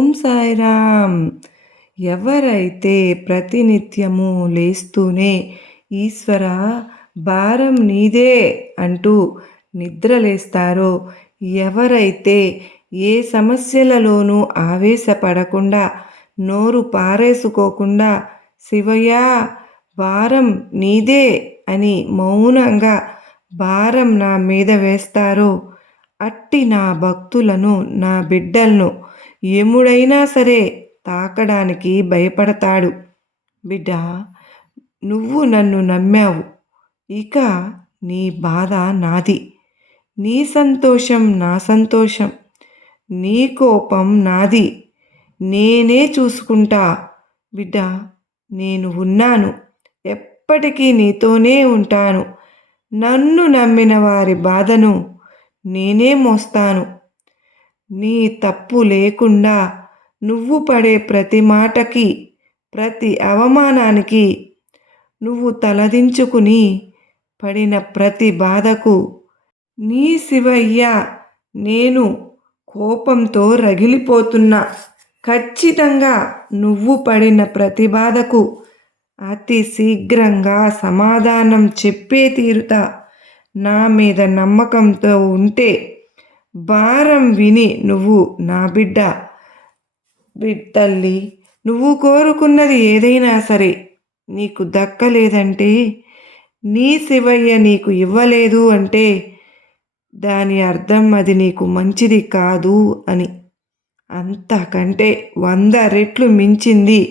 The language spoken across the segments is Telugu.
ఓం సాయిరామ్. ఎవరైతే ప్రతినిత్యము లేస్తూనే ఈశ్వర భారం నీదే అంటూ నిద్రలేస్తారో, ఎవరైతే ఏ సమస్యలలోనూ ఆవేశపడకుండా, నోరు పారేసుకోకుండా శివయ్య భారం నీదే అని మౌనంగా భారం నా మీద వేస్తారో, అట్టి నా భక్తులను, నా బిడ్డలను యముడైనా సరే తాకడానికి భయపడతాడు. బిడ్డ, నువ్వు నన్ను నమ్మావు, ఇక నీ బాధ నాది, నీ సంతోషం నా సంతోషం, నీ కోపం నాది, నేనే చూసుకుంటా. బిడ్డ, నేను ఉన్నాను, ఎప్పటికీ నీతోనే ఉంటాను. నన్ను నమ్మిన వారి బాధను నేనే మోస్తాను. నీ తప్పు లేకుండా నువ్వు పడే ప్రతి మాటకి, ప్రతి అవమానానికి, నువ్వు తలదించుకుని పడిన ప్రతి బాధకు నీ శివయ్య నేను కోపంతో రగిలిపోతున్నా. ఖచ్చితంగా నువ్వు పడిన ప్రతి బాధకు అతి శీఘ్రంగా సమాధానం చెప్పే తీరుతా. నా మీద నమ్మకంతో ఉంటే భారం విని నువ్వు నా తల్లి, నువ్వు కోరుకున్నది ఏదైనా సరే నీకు దక్కలేదంటే, నీ శివయ్య నీకు ఇవ్వలేదు అంటే దాని అర్థం అది నీకు మంచిది కాదు అని. అంతకంటే 100 రెట్లు మించింది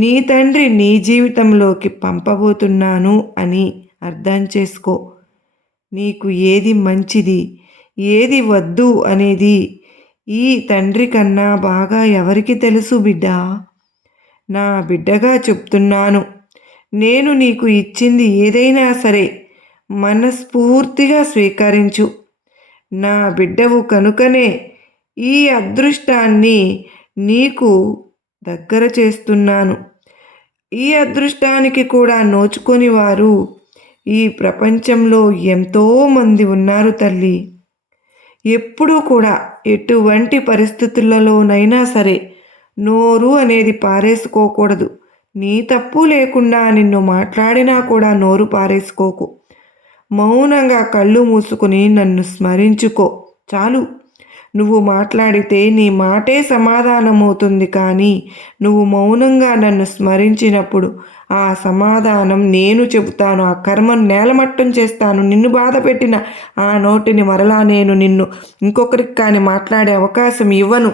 నీ తండ్రి నీ జీవితంలోకి పంపబోతున్నాను అని అర్థం చేసుకో. నీకు ఏది మంచిది, ఏది వద్దు అనేది ఈ తండ్రి కన్నా బాగా ఎవరికి తెలుసు బిడ్డా? నా బిడ్డగా చెప్తున్నాను, నేను నీకు ఇచ్చింది ఏదైనా సరే మనస్ఫూర్తిగా స్వీకరించు. నా బిడ్డవు కనుకనే ఈ అదృష్టాన్ని నీకు దగ్గర చేస్తున్నాను. ఈ అదృష్టానికి కూడా నోచుకొని వారు ఈ ప్రపంచంలో ఎంతోమంది ఉన్నారు తల్లి. ఎప్పుడూ కూడా ఎటువంటి పరిస్థితులలోనైనా సరే నోరు అనేది పారేసుకోకూడదు. నీ తప్పు లేకుండా నిన్ను మాట్లాడినా కూడా నోరు పారేసుకోకు. మౌనంగా కళ్ళు మూసుకుని నన్ను స్మరించుకో చాలు. నువ్వు మాట్లాడితే నీ మాటే సమాధానమవుతుంది, కానీ నువ్వు మౌనంగా నన్ను స్మరించినప్పుడు ఆ సమాధానం నేను చెబుతాను. ఆ కర్మను నేలమట్టం చేస్తాను. నిన్ను బాధ పెట్టిన ఆ నోటిని మరలా నేను నిన్ను ఇంకొకరికి కానీ మాట్లాడే అవకాశం ఇవ్వను.